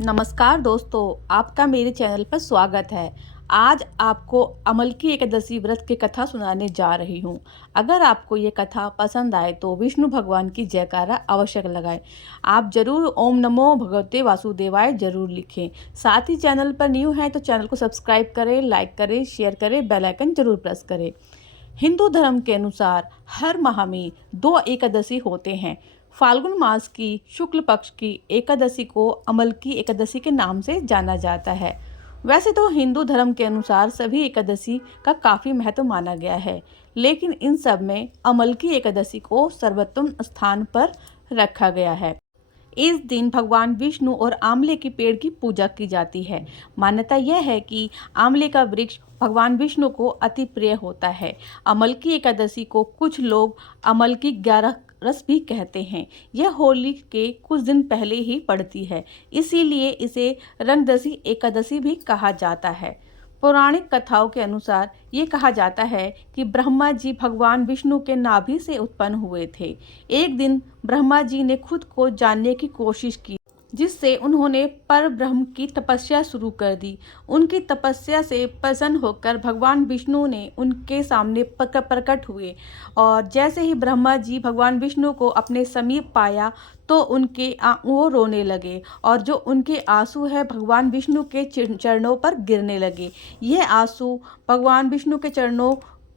नमस्कार दोस्तों, आपका मेरे चैनल पर स्वागत है। आज आपको अमल की एकादशी व्रत की कथा सुनाने जा रही हूँ। अगर आपको ये कथा पसंद आए तो विष्णु भगवान की जयकारा अवश्य लगाएं। आप जरूर ओम नमो भगवते वासुदेवाय जरूर लिखें। साथ ही चैनल पर न्यू हैं तो चैनल को सब्सक्राइब करें, लाइक करें, शेयर करें, बेल आइकन जरूर प्रेस करें। हिंदू धर्म के अनुसार हर माह में दो एकादशी होते हैं। फाल्गुन मास की शुक्ल पक्ष की एकादशी को अमल की एकादशी के नाम से जाना जाता है। वैसे तो हिंदू धर्म के अनुसार सभी एकादशी का काफी महत्व माना गया है, लेकिन इन सब में अमल की एकादशी को सर्वोत्तम स्थान पर रखा गया है। इस दिन भगवान विष्णु और आंवले के पेड़ की पूजा की जाती है। मान्यता यह है कि आंवले का वृक्ष भगवान विष्णु को अति प्रिय होता है। अमल की एकादशी को कुछ लोग अमल की 11 रस भी कहते हैं। यह होली के कुछ दिन पहले ही पड़ती है, इसीलिए इसे रंगदशी एकादशी भी कहा जाता है। पौराणिक कथाओं के अनुसार ये कहा जाता है कि ब्रह्मा जी भगवान विष्णु के नाभि से उत्पन्न हुए थे। एक दिन ब्रह्मा जी ने खुद को जानने की कोशिश की, जिससे उन्होंने पर ब्रह्म की तपस्या शुरू कर दी। उनकी तपस्या से प्रसन्न होकर भगवान विष्णु ने उनके सामने प्रकट हुए और जैसे ही ब्रह्मा जी भगवान विष्णु को अपने समीप पाया तो वो रोने लगे और जो उनके आंसू है भगवान विष्णु के चरणों पर गिरने लगे। यह आंसू भगवान विष्णु के चरणों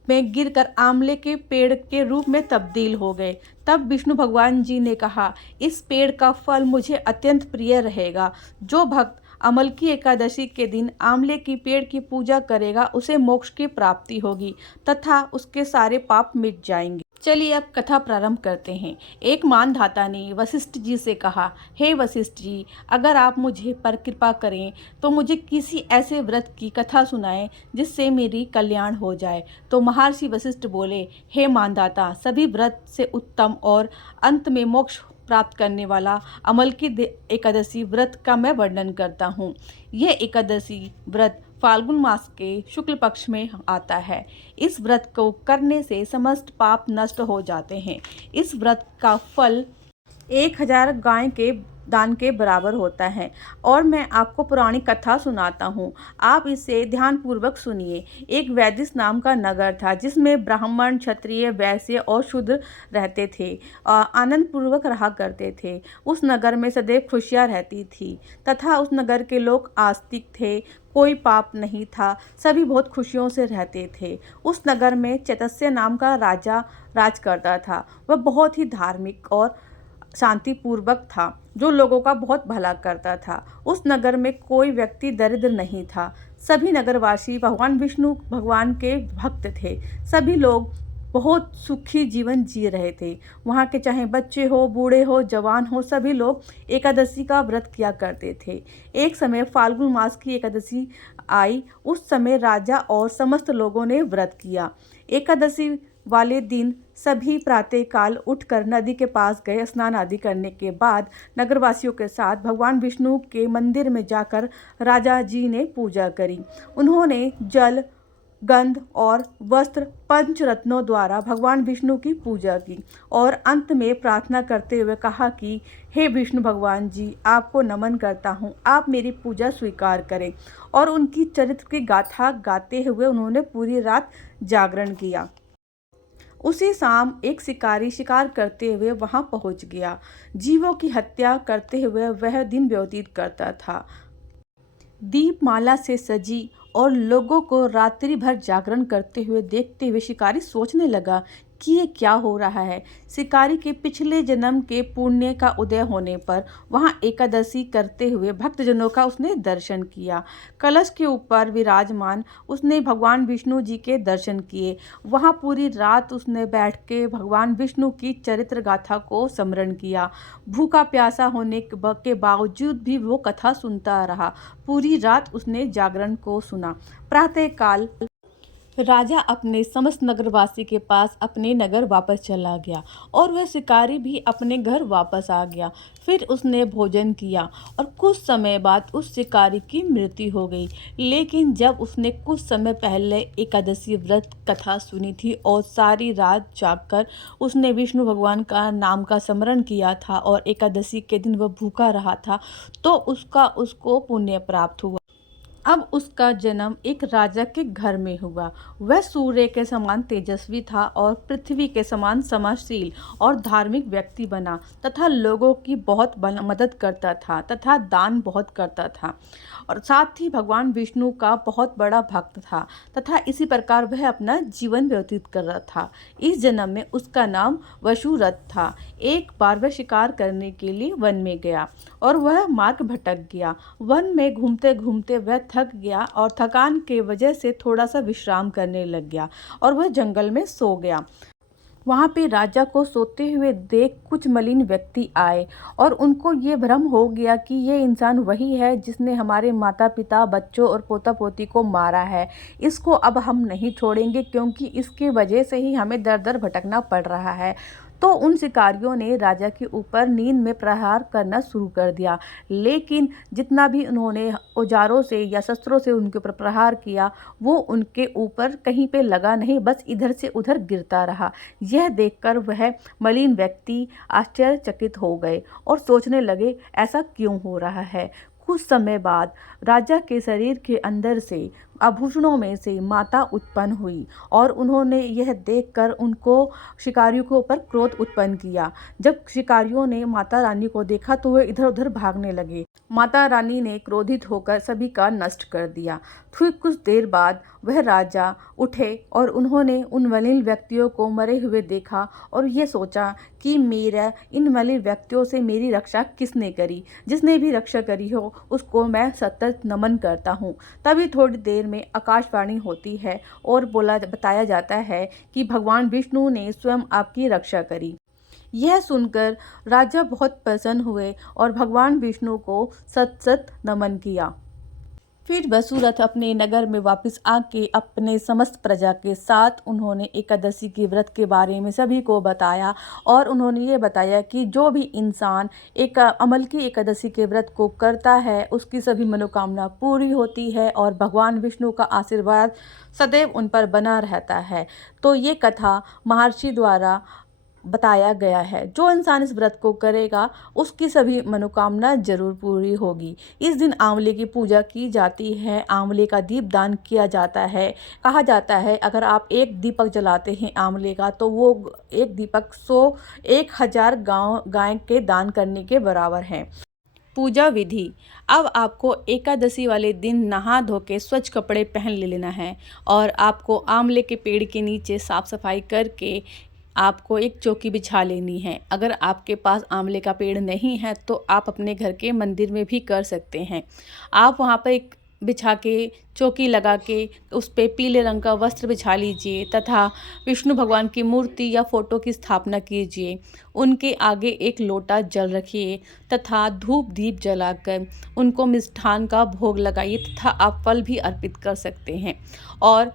में गिरकर आंवले के पेड़ के रूप में तब्दील हो गए। तब विष्णु भगवान जी ने कहा, इस पेड़ का फल मुझे अत्यंत प्रिय रहेगा। जो भक्त अमल की एकादशी के दिन आंवले की पेड़ की पूजा करेगा उसे मोक्ष की प्राप्ति होगी तथा उसके सारे पाप मिट जाएंगे। चलिए अब कथा प्रारंभ करते हैं। एक मानधाता ने वशिष्ठ जी से कहा, हे वशिष्ठ जी, अगर आप मुझे पर कृपा करें तो मुझे किसी ऐसे व्रत की कथा सुनाएं जिससे मेरी कल्याण हो जाए। तो महर्षि वशिष्ठ बोले, हे मानधाता, सभी व्रत से उत्तम और अंत में मोक्ष प्राप्त करने वाला अमल की एकादशी व्रत का मैं वर्णन करता हूँ। यह एकादशी व्रत फाल्गुन मास के शुक्ल पक्ष में आता है। इस व्रत को करने से समस्त पाप नष्ट हो जाते हैं। इस व्रत का फल 1000 गाय के दान के बराबर होता है। और मैं आपको पौराणिक कथा सुनाता हूँ, आप इसे ध्यानपूर्वक सुनिए। एक वैदिश नाम का नगर था जिसमें ब्राह्मण, क्षत्रिय, वैश्य और शूद्र रहते थे, आनंद पूर्वक रहा करते थे। उस नगर में सदैव खुशियाँ रहती थी तथा उस नगर के लोग आस्तिक थे। कोई पाप नहीं था, सभी बहुत खुशियों से रहते थे। उस नगर में चैतस्य नाम का राजा राज करता था। वह बहुत ही धार्मिक और शांतिपूर्वक था, जो लोगों का बहुत भला करता था। उस नगर में कोई व्यक्ति दरिद्र नहीं था। सभी नगरवासी भगवान विष्णु भगवान के भक्त थे। सभी लोग बहुत सुखी जीवन जी रहे थे। वहाँ के चाहे बच्चे हो, बूढ़े हो, जवान हो, सभी लोग एकादशी का व्रत किया करते थे। एक समय फाल्गुन मास की एकादशी आई। उस समय राजा और समस्त लोगों ने व्रत किया। एकादशी वाले दिन सभी प्रातःकाल उठकर नदी के पास गए। स्नान आदि करने के बाद नगरवासियों के साथ भगवान विष्णु के मंदिर में जाकर राजा जी ने पूजा करी। उन्होंने जल, गंध और वस्त्र पंचरत्नों द्वारा भगवान विष्णु की पूजा की और अंत में प्रार्थना करते हुए कहा कि हे विष्णु भगवान जी, आपको नमन करता हूँ, आप मेरी पूजा स्वीकार करें। और उनकी चरित्र की गाथा गाते हुए उन्होंने पूरी रात जागरण किया। उसी शाम एक शिकारी शिकार करते हुए वहां पहुंच गया। जीवों की हत्या करते हुए वह दिन व्यतीत करता था। दीपमाला से सजी और लोगों को रात्रि भर जागरण करते हुए देखते हुए शिकारी सोचने लगा कि ये क्या हो रहा है। शिकारी के पिछले जन्म के पुण्य का उदय होने पर वहां एकादशी करते हुए भक्तजनों का उसने दर्शन किया। कलश के ऊपर विराजमान उसने भगवान विष्णु जी के दर्शन किए। वहां पूरी रात उसने बैठ के भगवान विष्णु की चरित्र गाथा को स्मरण किया। भूखा प्यासा होने के बावजूद भी वो कथा सुनता रहा। पूरी रात उसने जागरण को सुना। प्रातःकाल राजा अपने समस्त नगरवासी के पास अपने नगर वापस चला गया और वह शिकारी भी अपने घर वापस आ गया। फिर उसने भोजन किया और कुछ समय बाद उस शिकारी की मृत्यु हो गई। लेकिन जब उसने कुछ समय पहले एकादशी व्रत कथा सुनी थी और सारी रात जागकर उसने विष्णु भगवान का नाम का स्मरण किया था और एकादशी के दिन वह भूखा रहा था, तो उसको पुण्य प्राप्त हुआ। अब उसका जन्म एक राजा के घर में हुआ। वह सूर्य के समान तेजस्वी था और पृथ्वी के समान समाजशील और धार्मिक व्यक्ति बना तथा लोगों की बहुत मदद करता था तथा दान बहुत करता था और साथ ही भगवान विष्णु का बहुत बड़ा भक्त था तथा इसी प्रकार वह अपना जीवन व्यतीत कर रहा था। इस जन्म में उसका नाम वसुरथ था। एक बार वह शिकार करने के लिए वन में गया और वह मार्ग भटक गया। वन में घूमते घूमते वह थक गया और थकान के वजह से थोड़ा सा विश्राम करने लग गया और वह जंगल में सो गया। वहाँ पे राजा को सोते हुए देख कुछ मलिन व्यक्ति आए और उनको ये भ्रम हो गया कि ये इंसान वही है जिसने हमारे माता पिता, बच्चों और पोता पोती को मारा है। इसको अब हम नहीं छोड़ेंगे क्योंकि इसके वजह से ही हमें दर दर भटकना पड़ रहा है। तो उन शिकारियों ने राजा के ऊपर नींद में प्रहार करना शुरू कर दिया। लेकिन जितना भी उन्होंने औजारों से या शस्त्रों से उनके ऊपर प्रहार किया, वो उनके ऊपर कहीं पे लगा नहीं, बस इधर से उधर गिरता रहा। यह देखकर वह मलिन व्यक्ति आश्चर्यचकित हो गए और सोचने लगे ऐसा क्यों हो रहा है। कुछ समय बाद राजा के शरीर के अंदर से आभूषणों में से माता उत्पन्न हुई और उन्होंने यह देखकर उनको शिकारियों के ऊपर क्रोध उत्पन्न किया। जब शिकारियों ने माता रानी को देखा तो वे इधर उधर भागने लगे। माता रानी ने क्रोधित होकर सभी का नष्ट कर दिया। फिर कुछ देर बाद वह राजा उठे और उन्होंने उन मलिन व्यक्तियों को मरे हुए देखा और ये सोचा कि मेरा इन मलिन व्यक्तियों से मेरी रक्षा किसने करी। जिसने भी रक्षा करी हो उसको मैं सतत नमन करता हूँ। तभी थोड़ी देर में आकाशवाणी होती है और बताया जाता है कि भगवान विष्णु ने स्वयं आपकी रक्षा करी। यह सुनकर राजा बहुत प्रसन्न हुए और भगवान विष्णु को सत सत नमन किया। फिर वसुरथ अपने नगर में वापस आके अपने समस्त प्रजा के साथ उन्होंने एकादशी के व्रत के बारे में सभी को बताया और उन्होंने ये बताया कि जो भी इंसान एक अमल की एकादशी के व्रत को करता है उसकी सभी मनोकामना पूरी होती है और भगवान विष्णु का आशीर्वाद सदैव उन पर बना रहता है। तो ये कथा महर्षि द्वारा बताया गया है। जो इंसान इस व्रत को करेगा उसकी सभी मनोकामना जरूर पूरी होगी। इस दिन आंवले की पूजा की जाती है, आंवले का दीप दान किया जाता है। कहा जाता है अगर आप एक दीपक जलाते हैं आंवले का तो वो एक दीपक 1,000 गाय के दान करने के बराबर है। पूजा विधि। अब आपको एकादशी वाले दिन नहा धो के स्वच्छ कपड़े पहन लेना है और आपको आंवले के पेड़ के नीचे साफ सफाई करके आपको एक चौकी बिछा लेनी है। अगर आपके पास आंवले का पेड़ नहीं है तो आप अपने घर के मंदिर में भी कर सकते हैं। आप वहाँ पर एक बिछा के चौकी लगा के उस पे पीले रंग का वस्त्र बिछा लीजिए तथा विष्णु भगवान की मूर्ति या फोटो की स्थापना कीजिए। उनके आगे एक लोटा जल रखिए तथा धूप दीप जलाकर उनको मिष्ठान का भोग लगाइए तथा आप फल भी अर्पित कर सकते हैं और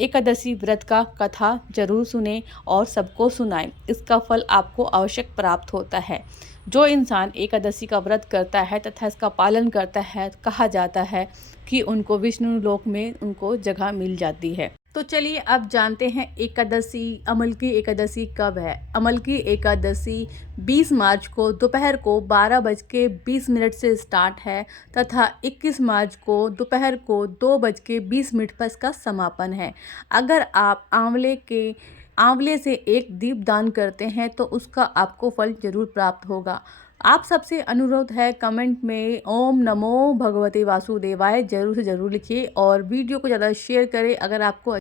एकादशी व्रत का कथा जरूर सुने और सबको सुनाएं। इसका फल आपको आवश्यक प्राप्त होता है। जो इंसान एकादशी का व्रत करता है तथा इसका पालन करता है, कहा जाता है कि उनको विष्णु लोक में उनको जगह मिल जाती है। तो चलिए अब जानते हैं एकादशी, अमल की एकादशी कब है। अमल की एकादशी 20 मार्च को दोपहर को 12:20 से स्टार्ट है तथा 21 मार्च को दोपहर को 2:20 पर इसका समापन है। अगर आप आंवले से एक दीप दान करते हैं तो उसका आपको फल जरूर प्राप्त होगा। आप सबसे अनुरोध है कमेंट में ओम नमो भगवते वासुदेवाय जरूर से जरूर लिखिए और वीडियो को ज़्यादा शेयर करें। अगर आपको